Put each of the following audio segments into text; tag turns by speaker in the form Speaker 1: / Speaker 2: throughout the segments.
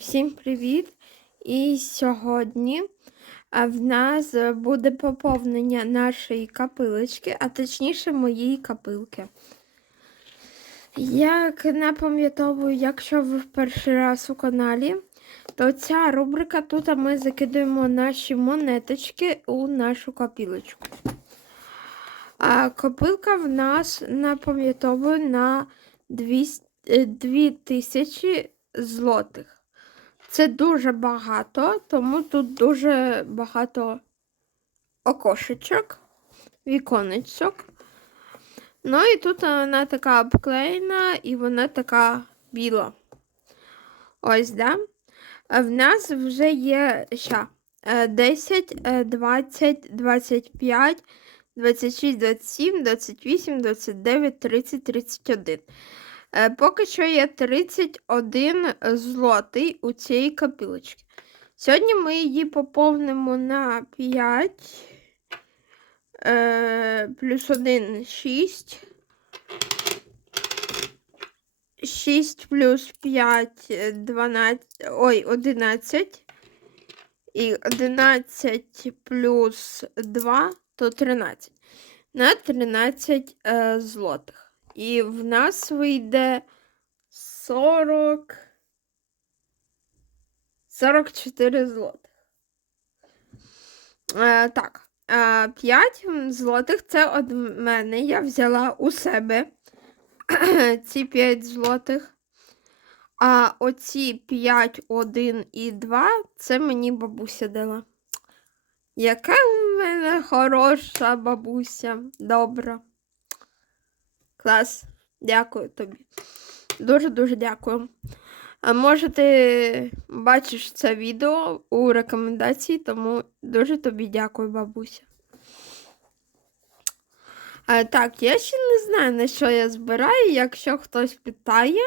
Speaker 1: Всім привіт! І сьогодні в нас буде поповнення нашої капилочки, а точніше моєї капилки. Як напам'ятовую, якщо ви в перший раз у каналі, то ця рубрика тут ми закидуємо наші монеточки у нашу копілочку. А копилка в нас напам'ятовує на 200 е, 2000 злотих. Це дуже багато, тому тут дуже багато окошечок, віконечок. Ну і тут вона така обклеєна і вона така біла. Ось, да? В нас вже є ще е, 10, е, 20, 25, 26, 27, 28, 29, 30, 31. Е, Поки що є 31 злотий у цієї копілочки. Сьогодні ми її поповнимо на 5 е, плюс 1 6. 6 плюс 5 12, ой, 11. І 11 плюс 2 то 13. На 13 е, злотих. І в нас вийде 40. 44 злотих. Е, так. Е, 5 злотих це від мене. Я взяла у себе ці 5 злотих. А оці 5, 1 і 2 це мені бабуся дала. Яка в мене хороша бабуся. Добра. Клас. Дякую тобі. Дуже-дуже дякую. А може, ти бачиш це відео у рекомендації, тому дуже тобі дякую, бабуся. А, так, я ще не знаю, на що я збираю, якщо хтось питає.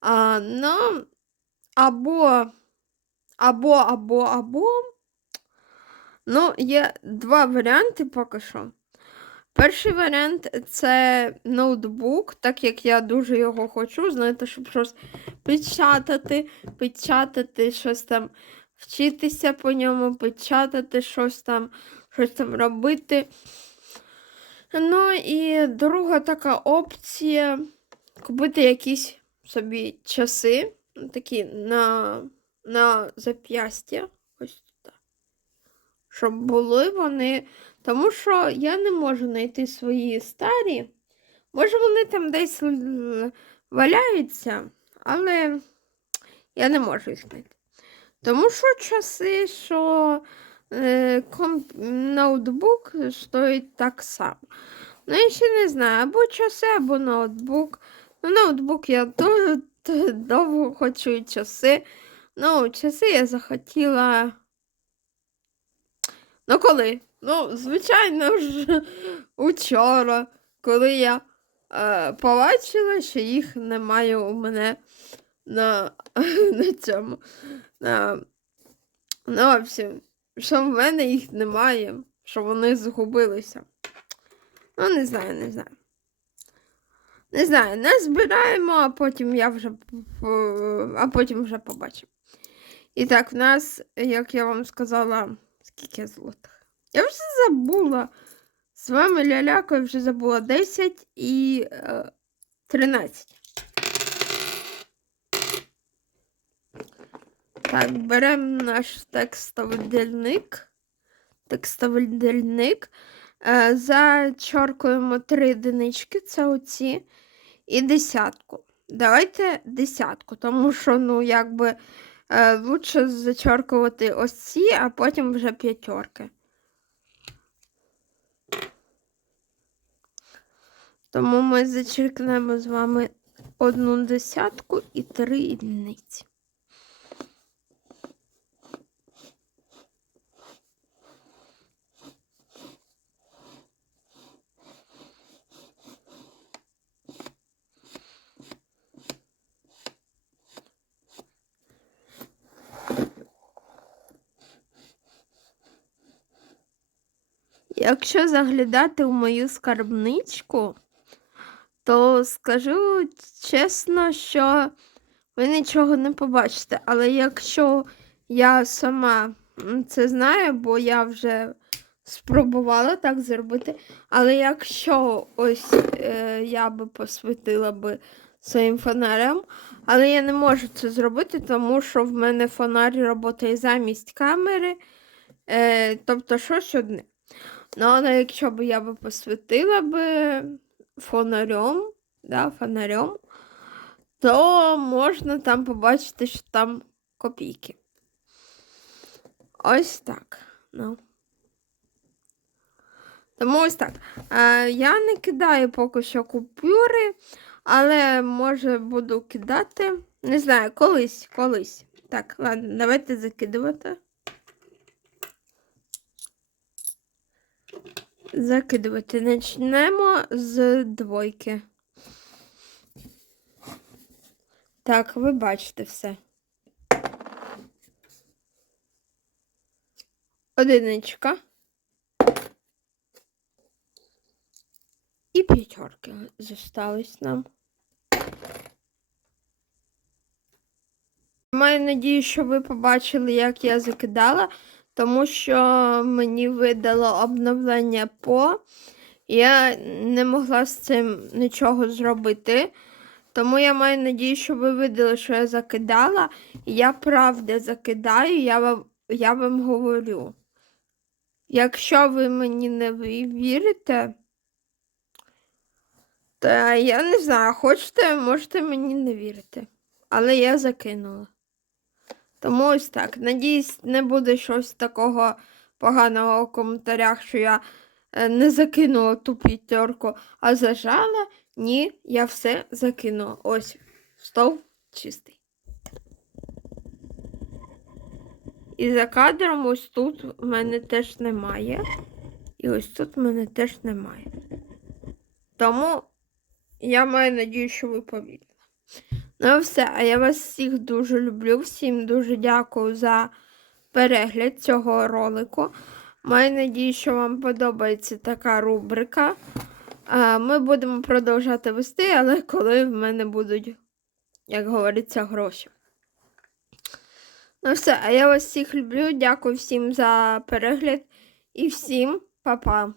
Speaker 1: А, ну, або, або, або, або. Ну, є два варіанти поки що. Перший варіант це ноутбук, так як я дуже його хочу, знаєте, щоб щось печатати, печатати, щось там вчитися по ньому, печатати, щось там, щось там робити. Ну і друга така опція купити якісь собі часи, такі на, на зап'ястя. Щоб були вони. Тому що я не можу знайти свої старі. Може, вони там десь валяються, але я не можу їх знайти. Тому що часи, що е, комп... ноутбук стоїть так само. Ну, я ще не знаю, або часи, або ноутбук. Ну, ноутбук я дуже довго хочу і часи. Ну, часи я захотіла. Ну, коли? Ну, звичайно ж, учора, коли я е, побачила, що їх немає у мене на, на цьому. На, ну, общем, що в мене їх немає, що вони згубилися. Ну, не знаю, не знаю. Не знаю, не збираємо, а потім я вже а потім вже побачимо. І так, в нас, як я вам сказала, скільки злотих? Я вже забула. З вами лялякою вже забула 10 і е, 13. Так, беремо наш текстовий дільник. Текстовий дільник. Е, зачоркуємо три одинички, це оці, і десятку. Давайте десятку, тому що, ну, якби е, лучше зачоркувати ось ці, а потім вже п'ятерки. Тому ми зачеркнемо з вами одну десятку і три одиниці. Якщо заглядати в мою скарбничку, то скажу чесно, що ви нічого не побачите. Але якщо я сама це знаю, бо я вже спробувала так зробити. Але якщо ось е, я би посвітила би своїм фонарем, але я не можу це зробити, тому що в мене фонар працює замість камери, е, тобто щось одне. Ну, але якщо б я би посвітила би фонарем, да, фонарем, то можна там побачити, що там копійки. Ось так. Ну. Тому ось так. Е, я не кидаю поки що купюри, але може буду кидати. Не знаю, колись, колись. Так, ладно, давайте закидувати. Закидувати. Почнемо з двойки. Так, ви бачите все. Одиничка. І п'ятерки зостались нам. Маю надію, що ви побачили, як я закидала, тому що мені видало обновлення по. Я не могла з цим нічого зробити. Тому я маю надію, що ви видали, що я закидала. Я правда закидаю, я вам, я вам говорю. Якщо ви мені не вірите, то я не знаю, хочете, можете мені не вірити. Але я закинула. Тому ось так. Надіюсь, не буде щось такого поганого у коментарях, що я е, не закинула ту п'ятерку, а зажала. Ні, я все закинула. Ось стол чистий. І за кадром ось тут в мене теж немає. І ось тут в мене теж немає. Тому я маю надію, що ви повірили. Ну все, а я вас всіх дуже люблю. Всім дуже дякую за перегляд цього ролику. Маю надію, що вам подобається така рубрика. Ми будемо продовжати вести, але коли в мене будуть, як говориться, гроші. Ну все, а я вас всіх люблю. Дякую всім за перегляд і всім па-па.